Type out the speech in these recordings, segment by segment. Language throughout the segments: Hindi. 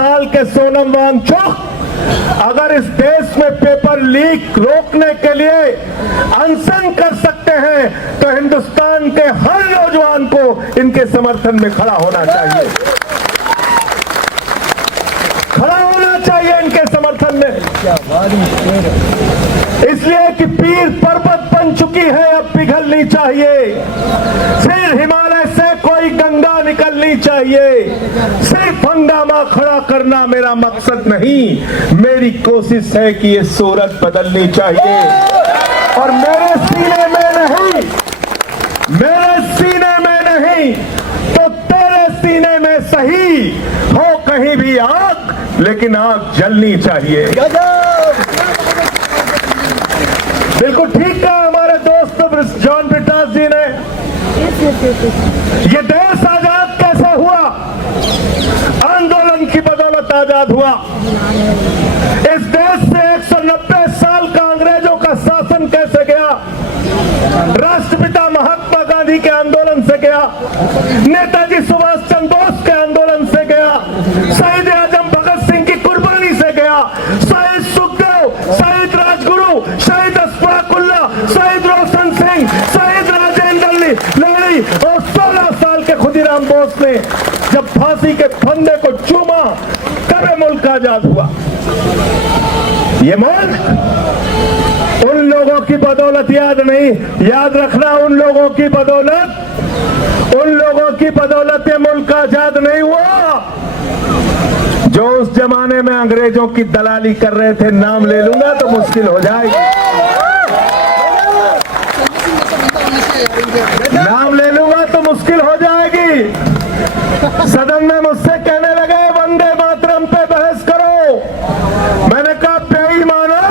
साल के सोनम वांगचुक अगर इस देश में पेपर लीक रोकने के लिए अनशन कर सकते हैं तो हिंदुस्तान के हर नौजवान को इनके समर्थन में खड़ा होना चाहिए, खड़ा होना चाहिए इनके समर्थन में। इसलिए कि पीर पर्वत बन चुकी है, अब पिघलनी चाहिए। फिर हिमालय से कोई गंगा निकलनी चाहिए। सिर्फ हंगामा खड़ा करना मेरा मकसद नहीं, मेरी कोशिश है कि ये सूरत बदलनी चाहिए। और मेरे सीने में नहीं, मेरे सीने में नहीं तो तेरे सीने में सही हो कहीं भी आग, लेकिन आग जलनी चाहिए। बिल्कुल ठीक कहा हमारे दोस्त जॉन ब्रिटास जी ने। ये देश आजाद कैसे हुआ? आंदोलन की बदौलत आजाद हुआ। इस देश से 190 साल का अंग्रेजों का शासन कैसे गया? राष्ट्रपिता महात्मा गांधी के आंदोलन से गया, नेताजी सुभाष चंद्र बोस के आंदोलन से गया, शहीद आजम भगत सिंह की कुर्बानी से गया, शहीद सुखदेव, शहीद राजगुरु, शहीद अशफाकुल्ला, शहीद रोशन सिंह, शहीद राजेंद्र लेडी और 16 साल के खुदीराम बोस ने जब फांसी के फंदे को चूमा तब मुल्क आजाद हुआ। ये मुल्क उन लोगों की बदौलत याद नहीं, याद रखना, उन लोगों की बदौलत, उन लोगों की बदौलत ये मुल्क आजाद नहीं हुआ जो उस जमाने में अंग्रेजों की दलाली कर रहे थे। नाम ले लूंगा तो मुश्किल हो जाएगी, नाम ले लूंगा तो मुश्किल हो जाएगी। सदन में मुझसे कहने लगे वंदे मातरम पे बहस करो। मैंने कहा बेईमानो,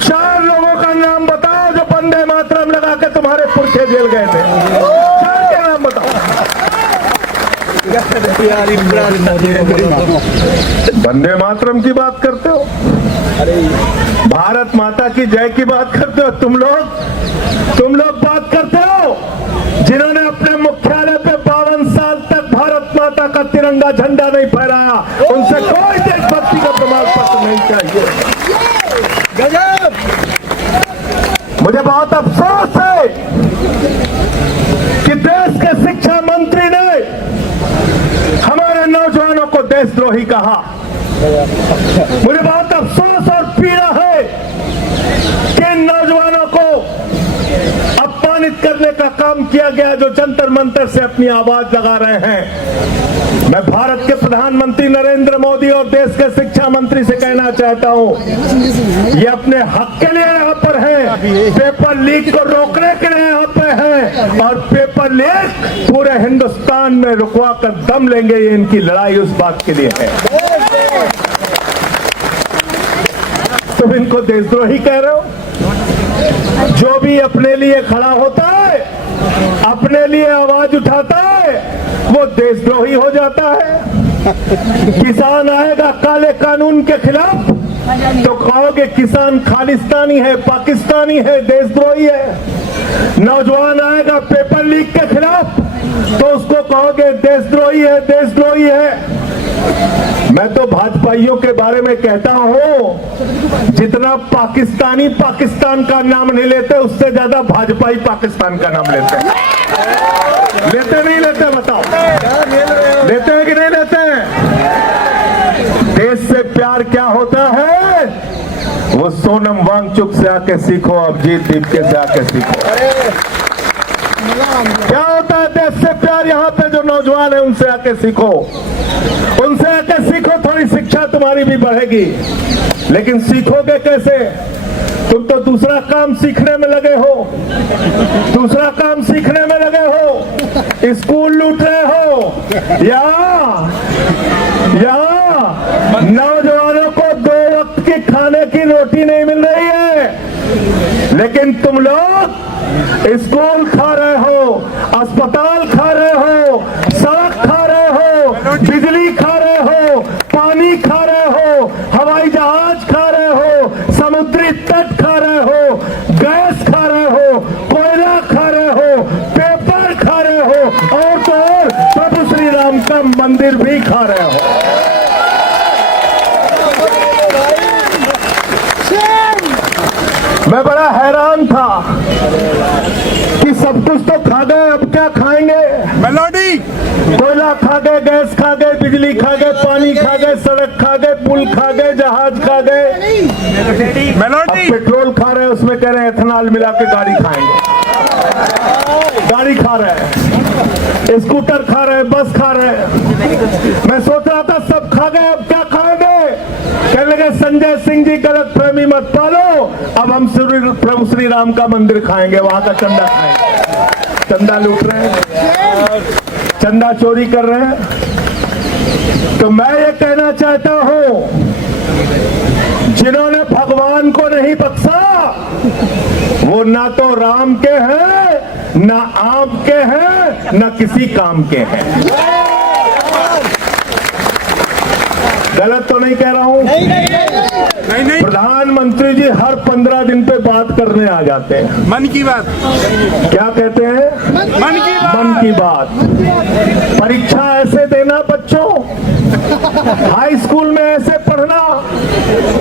4 लोगों का नाम बताओ जो वंदे मातरम लगा के तुम्हारे पुरखे जेल गए थे। 4 के नाम बताओ। वंदे मातरम की बात करते हो, भारत माता की जय की बात करते हो। तुम लोग बात करते हो जिन्होंने अपने मुख्यालय पे 52 साल तक भारत माता का तिरंगा झंडा नहीं फहराया, उनसे कोई देशभक्ति का प्रमाण पत्र नहीं चाहिए। गजब! मुझे बहुत अफसोस है कि देश के शिक्षा मंत्री ने हमारे नौजवानों को देशद्रोही कहा। मुझे बहुत अफसोस और पीड़ा है कि इन नौजवानों को अपमानित करने का काम किया गया जो जंतर मंतर से अपनी आवाज लगा रहे हैं। मैं भारत के प्रधानमंत्री नरेंद्र मोदी और देश के शिक्षा मंत्री से कहना चाहता हूं, ये अपने हक के लिए यहाँ पर है, पेपर लीक को रोकने के लिए यहाँ पे है, और पेपर लीक पूरे हिंदुस्तान में रुकवा कर दम लेंगे। ये इनकी लड़ाई उस बात के लिए है। तुम इनको देशद्रोही कह रहे हो? जो भी अपने लिए खड़ा होता है, अपने लिए आवाज उठाता है, वो देशद्रोही हो जाता है। किसान आएगा काले कानून के खिलाफ तो कहोगे किसान खालिस्तानी है, पाकिस्तानी है, देशद्रोही है। नौजवान आएगा पेपर लीक के खिलाफ तो उसको कहोगे देशद्रोही है, देशद्रोही है। मैं तो भाजपाइयों के बारे में कहता हूं, जितना पाकिस्तानी पाकिस्तान का नाम नहीं लेते, उससे ज्यादा भाजपाई पाकिस्तान का नाम लेते हैं। लेते नहीं लेते? बताओ, लेते हैं कि नहीं लेते हैं? देश से प्यार क्या होता है वो सोनम वांगचुक से आके सीखो, अभिजीत दीपके से आके सीखो। क्या होता है देश से प्यार? यहाँ पे जो नौजवान है उनसे आके सीखो, उनसे आके सीखो, थोड़ी शिक्षा तुम्हारी भी बढ़ेगी। लेकिन सीखोगे कैसे? तुम तो दूसरा काम सीखने में लगे हो, दूसरा काम सीखने में लगे हो, स्कूल लूट रहे हो, या नौजवानों को 2 वक्त की खाने की रोटी नहीं मिल रही है, लेकिन तुम लोग स्कूल खा रहे हो, अस्पताल खा रहे हो, सड़क खा रहे हो, बिजली खा रहे हो, पानी खा रहे हो, हवाई जहाज खा रहे हो, समुद्री तट खा रहे हो, गैस खा रहे हो, कोयला खा रहे हो, पेपर खा रहे हो, और तो और प्रभु श्री राम का मंदिर भी खा रहे हो। मैं बड़ा हैरान था कि सब कुछ तो खा गए, अब क्या खाएंगे? मेलोडी, कोयला खा गए, गैस खा गए, बिजली खा गए, पानी खा गए, सड़क खा गए, पुल खा गए, जहाज खा गए, अब मेलोडी, पेट्रोल खा रहे हैं, उसमें कह रहे हैं एथेनॉल मिला के गाड़ी खाएंगे। गाड़ी खा रहे हैं, स्कूटर खा रहे हैं, बस खा रहे हैं। मैं सोच रहा था सब खा गए, अब क्या खाएंगे? कहने लगे संजय सिंह जी गलत फहमी मत पालो, अब हम प्रभु श्री राम का मंदिर खाएंगे, वहां का चंदा खाएंगे। चंदा लूट रहे हैं, चंदा चोरी कर रहे हैं। तो मैं ये कहना चाहता हूं, जिन्होंने भगवान को नहीं बख्शा वो ना तो राम के हैं, ना आप के हैं, ना किसी काम के हैं। गलत तो नहीं कह रहा हूं? नहीं, प्रधानमंत्री जी हर 15 दिन पे बात करने आ जाते हैं। मन की बात, क्या कहते हैं? मन की बात, मन की बात। परीक्षा ऐसे देना बच्चों, हाई स्कूल में ऐसे पढ़ना,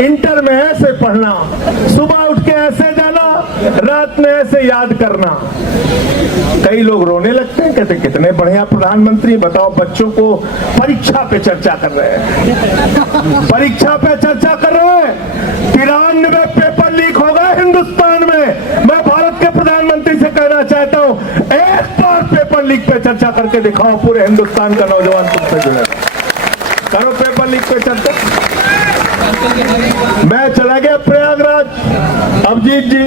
इंटर में ऐसे पढ़ना, सुबह उठ के ऐसे जाना, रात में ऐसे याद करना। कई लोग रोने लगते हैं, कहते कितने बढ़िया प्रधानमंत्री, बताओ बच्चों को परीक्षा पे चर्चा कर रहे हैं, परीक्षा पे चर्चा कर रहे हैं। 93 पेपर लीक हो गए हिंदुस्तान में। मैं भारत के प्रधानमंत्री से कहना चाहता हूं, एक बार पेपर लीक पे चर्चा करके दिखाओ, पूरे हिंदुस्तान का नौजवान तुमसे जुड़े। करो पेपर लीक पे चर्चा। मैं चला गया प्रयागराज, अभिजीत जी,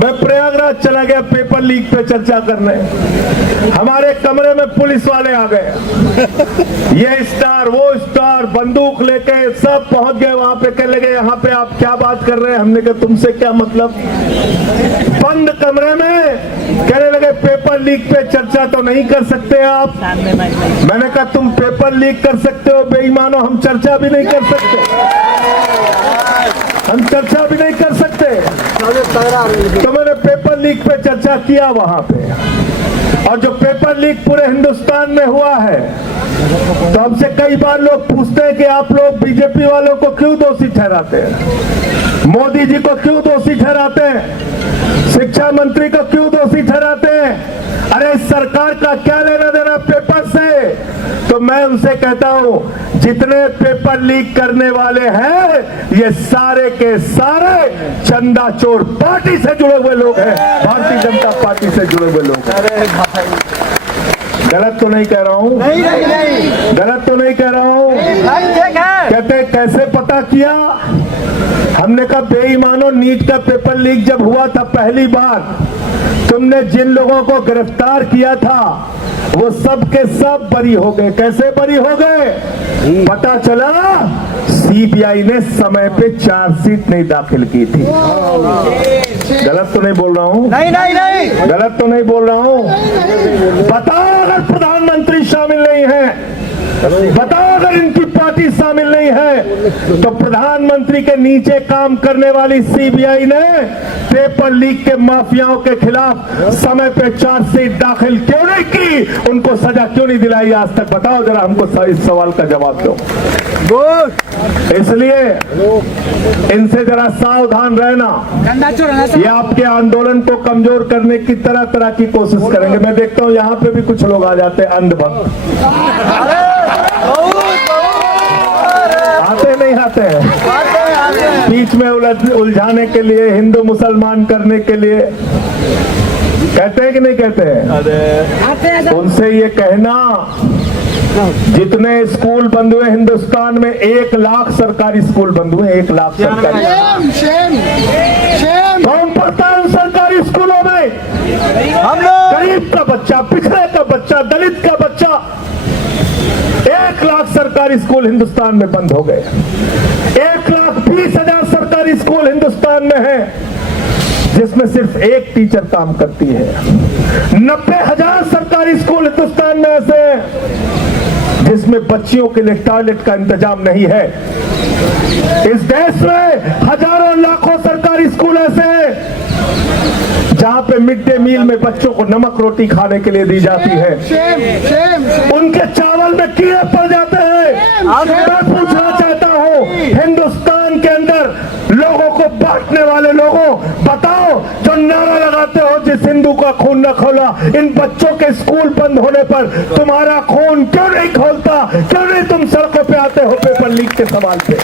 मैं प्रयागराज चला गया पेपर लीक पे चर्चा करने। हमारे कमरे में पुलिस वाले आ गए, ये स्टार वो स्टार, बंदूक लेके सब पहुंच गए वहां पे। कहने लगे यहाँ पे आप क्या बात कर रहे हैं? हमने कहा तुमसे क्या मतलब? बंद कमरे में कहने लगे पेपर लीक पे चर्चा तो नहीं कर सकते आप। मैंने कहा तुम पेपर लीक कर सकते हो बेईमानो, हम चर्चा भी नहीं कर सकते, हम चर्चा भी नहीं कर सकते। तो मैंने पेपर लीक पे चर्चा किया वहां पे, और जो पेपर लीक पूरे हिंदुस्तान में हुआ है, तो हमसे कई बार लोग पूछते हैं कि आप लोग बीजेपी वालों को क्यों दोषी ठहराते हैं, मोदी जी को क्यों दोषी ठहराते हैं, शिक्षा मंत्री को क्यों दोषी ठहराते हैं? अरे सरकार का क्या लेना देना पेपर से? तो मैं उनसे कहता हूं, जितने पेपर लीक करने वाले हैं ये सारे के सारे चंदा चोर पार्टी से जुड़े हुए लोग हैं, भारतीय जनता पार्टी से जुड़े हुए लोग हैं। गलत तो नहीं कह रहा हूं? नहीं, गलत तो नहीं कह रहा हूं। कहते कैसे पता किया? हमने कहा बेईमानों, नीट का पेपर लीक जब हुआ था पहली बार, तुमने जिन लोगों को गिरफ्तार किया था वो सब के सब बरी हो गए। कैसे बरी हो गए? पता चला सीबीआई ने समय पे चार्जशीट नहीं दाखिल की थी। गलत तो नहीं बोल रहा हूँ? नहीं, गलत तो नहीं बोल रहा हूँ। बताओ अगर प्रधानमंत्री शामिल नहीं है, बताओ अगर इनकी पार्टी शामिल नहीं है, तो प्रधानमंत्री के नीचे काम करने वाली सीबीआई ने पेपर लीक के माफियाओं के खिलाफ समय पे चार्जशीट दाखिल क्यों नहीं की? उनको सजा क्यों नहीं दिलाई आज तक? बताओ जरा, हमको इस सवाल का जवाब दो। इसलिए इनसे जरा सावधान रहना, ये आपके आंदोलन को कमजोर करने की तरह तरह की कोशिश करेंगे। मैं देखता हूँ यहाँ पे भी कुछ लोग आ जाते हैं अंधभक्त, आते नहीं आते हैं बीच में उलझाने के लिए, हिंदू मुसलमान करने के लिए। कहते हैं कि नहीं कहते हैं? उनसे ये कहना, जितने स्कूल बंद हुए हिंदुस्तान में, 1 लाख सरकारी स्कूल बंद हुए, 1 लाख सरकारी। कौन पढ़ता है उन सरकारी स्कूलों में? हम लोग। गरीब का बच्चा, पिछड़े का बच्चा, दलित का बच्चा। 1 लाख सरकारी स्कूल हिंदुस्तान में बंद हो गए। 1,20,000 सरकारी स्कूल हिंदुस्तान में है जिसमें सिर्फ एक टीचर काम करती है। 90,000 सरकारी स्कूल हिंदुस्तान में ऐसे हैं जिसमें बच्चियों के लिए टॉयलेट का इंतजाम नहीं है। इस देश में हजारों लाखों सरकारी स्कूल ऐसे हैं जहां पे मिड डे मील में बच्चों को नमक रोटी खाने के लिए दी जाती है, उनके चावल में कीड़े पड़ जाते हैं। मैं पूछना चाहता हूं, हिंदुस्तान के अंदर लोगों को बांटने वाले लोगों, बताओ जो नारा लगाते हो जिस हिंदू का खून न खोला, इन बच्चों के स्कूल बंद होने पर तुम्हारा खून क्यों नहीं खोलता? क्यों नहीं तुम सड़कों पे आते हो पेपर लीक के सवाल पे?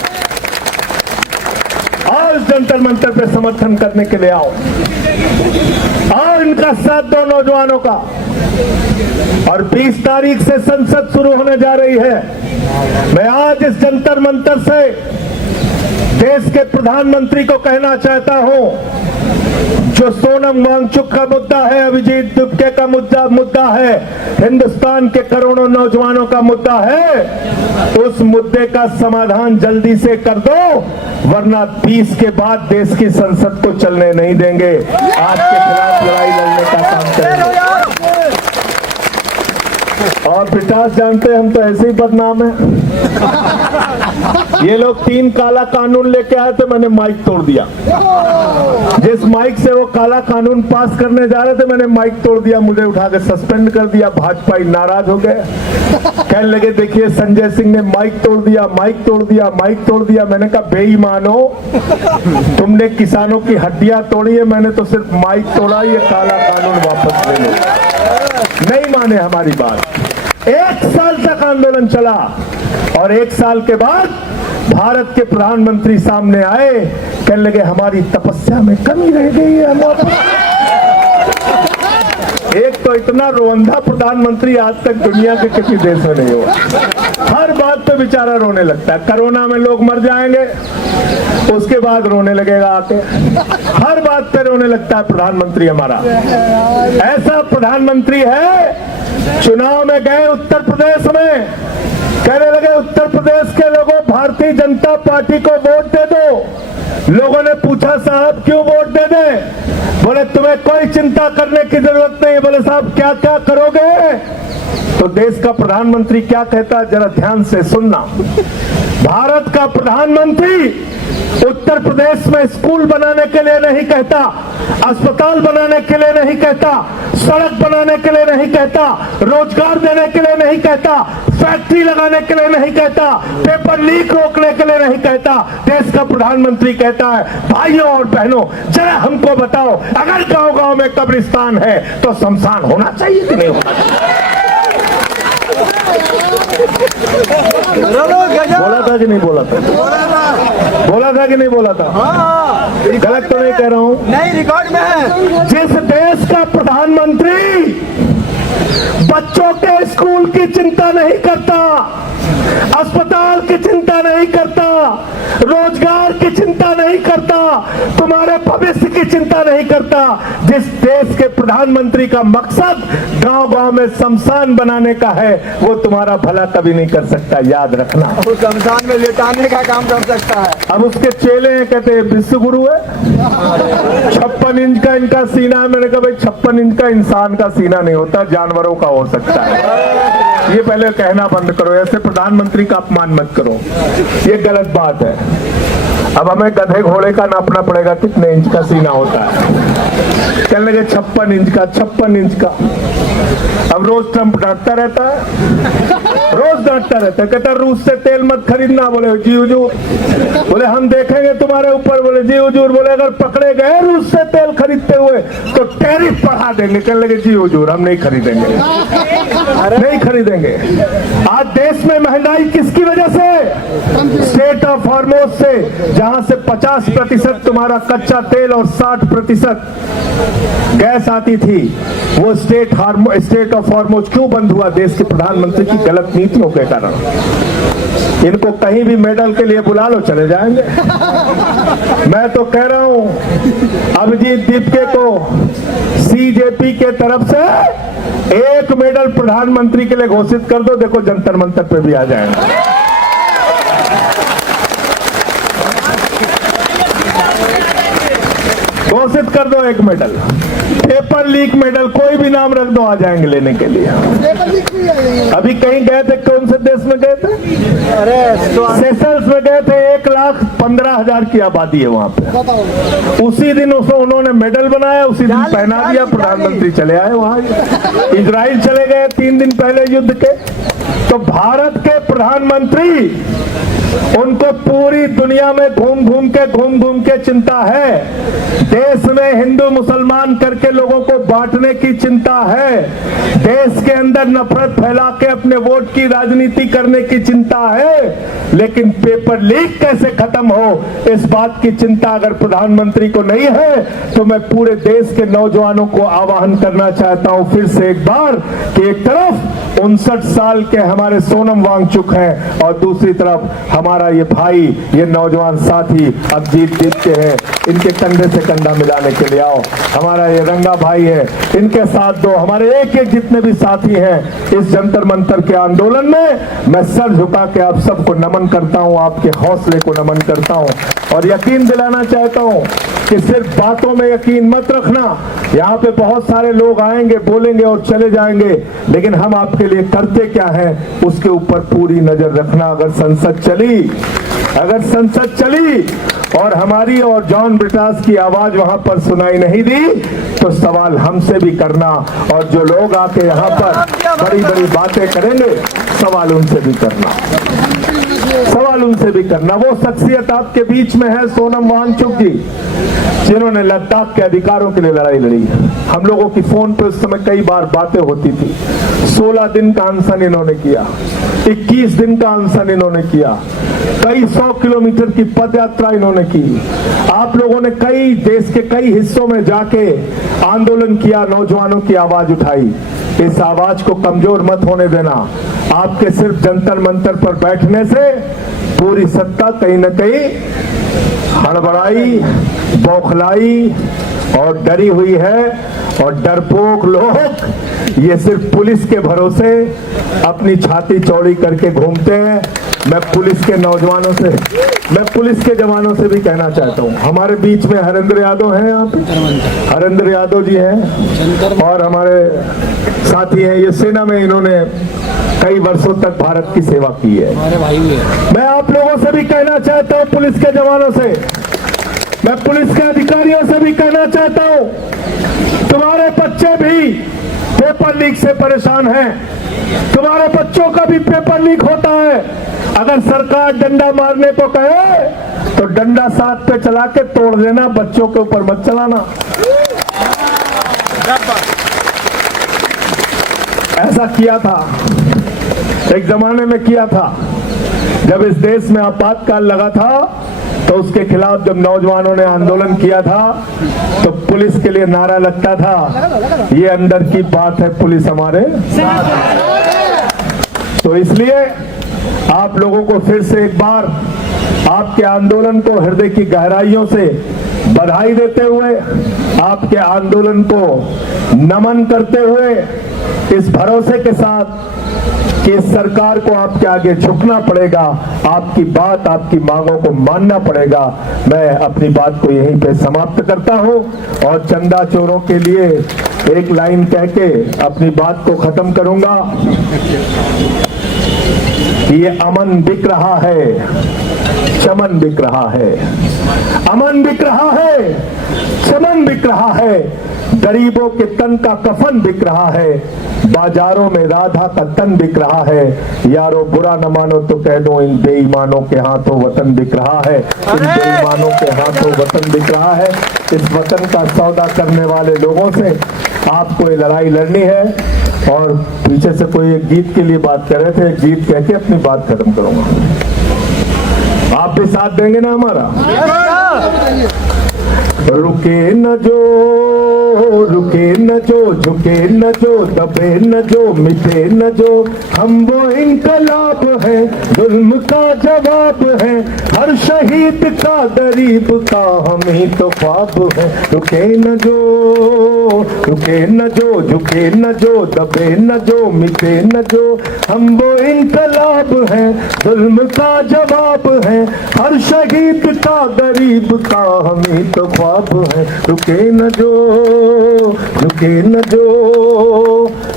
आज जंतर मंतर पे समर्थन करने के लिए आओ और इनका साथ दो नौजवानों का। और 20 तारीख से संसद शुरू होने जा रही है। मैं आज इस जंतर मंतर से देश के प्रधानमंत्री को कहना चाहता हूं, जो सोनम वांगचुक का मुद्दा है, अभिजीत दुबे का मुद्दा है, हिंदुस्तान के करोड़ों नौजवानों का मुद्दा है, उस मुद्दे का समाधान जल्दी से कर दो, वरना 20 के बाद देश की संसद को चलने नहीं देंगे। आपके खिलाफ लड़ाई लड़ने का काम करेंगे। और विकास जानते हैं हम तो ऐसे ही बदनाम है। ये लोग 3 काला कानून लेके आए थे, मैंने माइक तोड़ दिया। जिस माइक से वो काला कानून पास करने जा रहे थे मैंने माइक तोड़ दिया, मुझे उठा के सस्पेंड कर दिया। भाजपा नाराज हो गए, कहने लगे देखिए संजय सिंह ने माइक तोड़ दिया, माइक तोड़ दिया, माइक तोड़ दिया। मैंने कहा बेईमानो, तुमने किसानों की हड्डियां तोड़ी है, मैंने तो सिर्फ माइक तोड़ा, ये काला कानून वापस ले लो। नहीं माने हमारी बात। 1 साल तक आंदोलन चला और 1 साल के बाद भारत के प्रधानमंत्री सामने आए, कहने लगे हमारी तपस्या में कमी रह गई है। एक तो इतना रोंधा प्रधानमंत्री आज तक दुनिया के किसी देश में नहीं हुआ। हर बात पे बेचारा रोने लगता है। कोरोना में लोग मर जाएंगे, उसके बाद रोने लगेगा आके। हर बात पे रोने लगता है प्रधानमंत्री हमारा। ऐसा प्रधानमंत्री है, चुनाव में गए उत्तर प्रदेश में, कहने लगे उत्तर प्रदेश के लोगों भारतीय जनता पार्टी को वोट दे दो। लोगों ने पूछा साहब क्यों वोट दे दें? बोले तुम्हें कोई चिंता करने की जरूरत नहीं। बोले साहब क्या क्या करोगे? तो देश का प्रधानमंत्री क्या कहता है जरा ध्यान से सुनना। भारत का प्रधानमंत्री उत्तर प्रदेश में स्कूल बनाने के लिए नहीं कहता, अस्पताल बनाने के लिए नहीं कहता, सड़क बनाने के लिए नहीं कहता, रोजगार देने के लिए नहीं कहता, फैक्ट्री लगाने के लिए नहीं कहता, पेपर लीक रोकने के लिए नहीं कहता। देश का प्रधानमंत्री कहता है भाइयों और बहनों जरा हमको बताओ, अगर गांव गांव में कब्रिस्तान है तो शमशान होना चाहिए कि नहीं होना चाहिए? बोला था कि नहीं बोला था? बोला था कि नहीं बोला था? गलत तो नहीं कह रहा हूं? नहीं, रिकॉर्ड में है। जिस देश का प्रधानमंत्री बच्चों के स्कूल की चिंता नहीं करता, अस्पताल की चिंता नहीं करता, रोजगार की चिंता नहीं करता, तुम्हारे भविष्य की चिंता नहीं करता, जिस देश के प्रधानमंत्री का मकसद गांव गांव में शमशान बनाने का है, वो तुम्हारा भला कभी नहीं कर सकता, याद रखना। वो शमशान में लेटाने का काम कर सकता है। अब उसके चेले हैं, कहते हैं विश्व गुरु है, 56 इंच का इनका सीना है। मैंने कहा भाई 56 इंच का इंसान का सीना नहीं होता, जानवरों का हो सकता है। ये पहले कहना बंद करो, ऐसे प्रधानमंत्री का अपमान मत करो, ये गलत बात है। अब हमें गधे घोड़े का नापना पड़ेगा कितने इंच का सीना होता है। कहने लगे 56 इंच का, 56 इंच का। अब रोज ट्रंप डांटता रहता है, रोज डांटता रहता है, कहता रूस से तेल मत खरीदना। बोले जी हुजूर, बोले हम देखेंगे तुम्हारे ऊपर। बोले जी हुजूर, बोले अगर पकड़े गए रूस से तेल खरीदते हुए तो टैरिफ बढ़ा देंगे। कहने लगे जी हुजूर हम नहीं खरीदेंगे, नहीं खरीदेंगे। आज देश में महंगाई किसकी वजह से? स्टेट ऑफ हॉर्मोज से, जहां से 50% तुम्हारा कच्चा तेल और 60% गैस आती थी, वो स्टेट ऑफ हॉर्मोज क्यों बंद हुआ? देश के प्रधानमंत्री की गलत नीतियों के कारण। इनको कहीं भी मेडल के लिए बुला लो, चले जाएंगे। मैं तो कह रहा हूं अभिजीत दीपके को सीजेपी के तरफ से 1 मेडल प्रधानमंत्री के लिए घोषित कर दो, देखो जंतर मंतर पे भी आ जाएंगे। घोषित कर दो 1 मेडल, पेपर लीक मेडल, कोई भी नाम रख दो, आ जाएंगे लेने के लिए। अभी कहीं गए थे, कौन से देश में गए थे? सेशल्स में गए थे। 1,15,000 की आबादी है वहां पे। उसी दिन उन्होंने मेडल बनाया, उसी दिन पहना दिया, प्रधानमंत्री चले आए वहां। इजराइल चले गए 3 दिन पहले युद्ध के। तो भारत के प्रधानमंत्री उनको पूरी दुनिया में घूम घूम के चिंता है। देश में हिंदू मुसलमान करके लोगों को बांटने की चिंता है। देश के अंदर नफरत फैला के अपने वोट की राजनीति करने की चिंता है। लेकिन पेपर लीक कैसे खत्म हो, इस बात की चिंता अगर प्रधानमंत्री को नहीं है तो मैं पूरे देश के नौजवानों को आह्वान करना चाहता हूं फिर से एक बार कि एक तरफ 59 साल के हमारे सोनम वांगचुक हैं और दूसरी तरफ हमारा ये भाई, ये नौजवान साथी अब जीत के हैं। इनके कंधे से कंधा मिलाने के लिए आओ। हमारा ये रंगा भाई है, इनके साथ दो। हमारे एक एक जितने भी साथी हैं इस जंतर मंतर के आंदोलन में, मैं सर झुका के आप सबको नमन करता हूं, आपके हौसले को नमन करता हूं और यकीन दिलाना चाहता हूं कि सिर्फ बातों में यकीन मत रखना। यहाँ पे बहुत सारे लोग आएंगे, बोलेंगे और चले जाएंगे, लेकिन हम आपके लिए करते क्या है उसके ऊपर पूरी नजर रखना। अगर संसद चली और हमारी और जॉन ब्रिटास की आवाज वहां पर सुनाई नहीं दी तो सवाल हमसे भी करना, और जो लोग आके यहाँ पर बड़ी बड़ी बातें करेंगे सवाल उनसे भी करना। वो शख्सियत आपके बीच में है सोनम वांगचुक जी, जिन्होंने लद्दाख के अधिकारों के लिए लड़ाई लड़ी। हम लोगों की फोन पे उस समय कई बार बातें होती थी। 16 दिन का अनशन इन्होंने किया, 21 दिन का अनशन इन्होंने किया, कई 100 किलोमीटर की पद यात्रा इन्होंने की। आप लोगों ने कई देश के कई हिस्सों में जाके आंदोलन किया, नौजवानों की आवाज उठाई। इस आवाज को कमजोर मत होने देना। आपके सिर्फ जंतर मंतर पर बैठने से पूरी सत्ता कहीं न कहीं हड़बड़ाई, बौखलाई और डरी हुई है। और डरपोक लोग ये सिर्फ पुलिस के भरोसे अपनी छाती चौड़ी करके घूमते हैं। मैं पुलिस के जवानों से भी कहना चाहता हूँ, हमारे बीच में हरेंद्र यादव हैं, यहाँ पे हरेंद्र यादव जी हैं और हमारे साथी हैं, ये सेना में इन्होंने कई वर्षों तक भारत की सेवा की है। मैं आप लोगों से भी कहना चाहता हूँ, पुलिस के जवानों से, मैं पुलिस के अधिकारियों से भी कहना चाहता हूँ, तुम्हारे बच्चे भी पेपर लीक से परेशान हैं, तुम्हारे बच्चों का भी पेपर लीक होता है। अगर सरकार डंडा मारने को कहे तो डंडा साथ पे चला के तोड़ देना, बच्चों के ऊपर मत चलाना। ऐसा किया था, एक जमाने में किया था, जब इस देश में आपातकाल लगा था तो उसके खिलाफ जब नौजवानों ने आंदोलन किया था तो पुलिस के लिए नारा लगता था, ये अंदर की बात है, पुलिस हमारे। तो इसलिए आप लोगों को फिर से एक बार आपके आंदोलन को हृदय की गहराइयों से बधाई देते हुए, आपके आंदोलन को नमन करते हुए, इस भरोसे के साथ कि इस सरकार को आपके आगे झुकना पड़ेगा, आपकी बात, आपकी मांगों को मानना पड़ेगा, मैं अपनी बात को यहीं पे समाप्त करता हूं और चंदा चोरों के लिए एक लाइन कह के अपनी बात को खत्म करूंगा कि ये अमन बिक रहा है, चमन बिक रहा है, अमन बिक रहा है, चमन बिक रहा है, गरीबों के तन का कफन बिक रहा है, बाजारों में राधा का तन बिक रहा है। यारो बुरा न मानो तो कह दो, इन बेईमानों के हाथों वतन बिक रहा है, इन बेईमानों के हाथों वतन बिक रहा है। इस वतन का सौदा करने वाले लोगों से आपको ये लड़ाई लड़नी है। और पीछे से कोई एक गीत के लिए बात कर रहे थे, एक गीत कह के अपनी बात खत्म करूंगा। आप भी साथ देंगे ना हमारा? रुके न जो, झुके न जो, दबे न जो, मिटे न जो, हम वो इनकलाब है, जुल्म का जवाब है, हर शहीद का गरीब का हम ही तो ख्वाब है। रुके न जो, झुके न जो, दबे न जो, मिटे न जो, हम वो इनकलाब है, जुल्म का जवाब है, हर शहीद का गरीब का हम ही तो ख्वाब है। रुके न जो,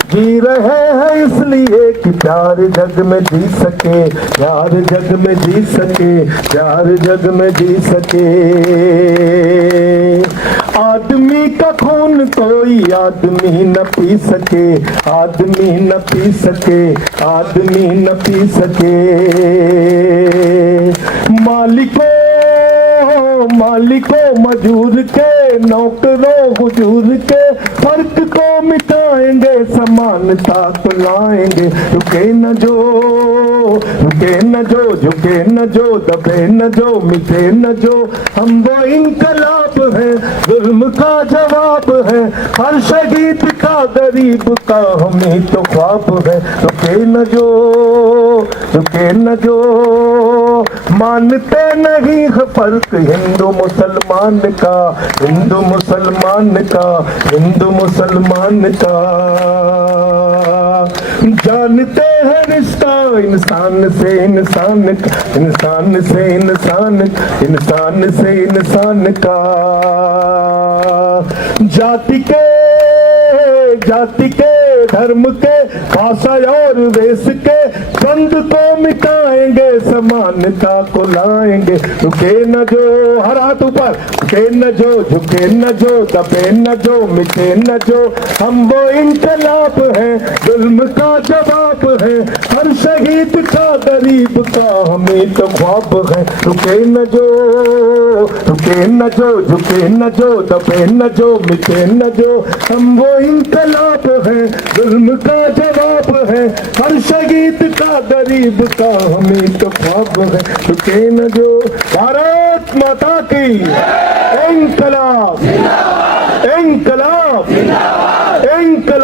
जी रहे हैं इसलिए कि प्यार जग में जी सके, प्यार जग में जी सके, प्यार जग में जी सके। आज आदमी का खून कोई आदमी न पी सके, आदमी न पी सके, आदमी न पी सके। मालिकों मालिकों मजूर के, नौकरों हुजूर के, फर्क को मिटाएंगे, समानता को लाएंगे। रुके न जो, रुके न जो, झुके न जो, दबे न जो, मिटे न जो, हम वो इनकलाब है, जुल्म का जवाब है, हर शहीद का गरीब का हमें तो ख्वाब है। रुके न जो, रुके न जो, मानते नहीं है फर्क हिंदू मुसलमान का, हिंदू मुसलमान का, हिंदू मुसलमान का। जानते हैं रिश्ता इंसान से इंसान का, इंसान से इंसान, इंसान से इंसान का। जाति के, जाति के, धर्म के, भाषा और वेश के द्वंद को मिटाएंगे, समानता को लाएंगे। रुके न जो, हर हाथ ऊपर, रुके न जो, झुके न जो, दबे न जो, मिटे न जो, हम वो इनकलाब है, जुल्म का जवाब है, हर शहीद का गरीब का हमें तो ख्वाब है। रुके न जो, रुके न जो, झुके न जो, दबे न जो, मिटे न जो, हम वो इनकलाब है, जुल्म का जवाब है, हर शहीद का गरीब का हमें तो ख्वाब है। रुके न जो। भारत माता की इनकलाब, इनकलाब, इनकलाब।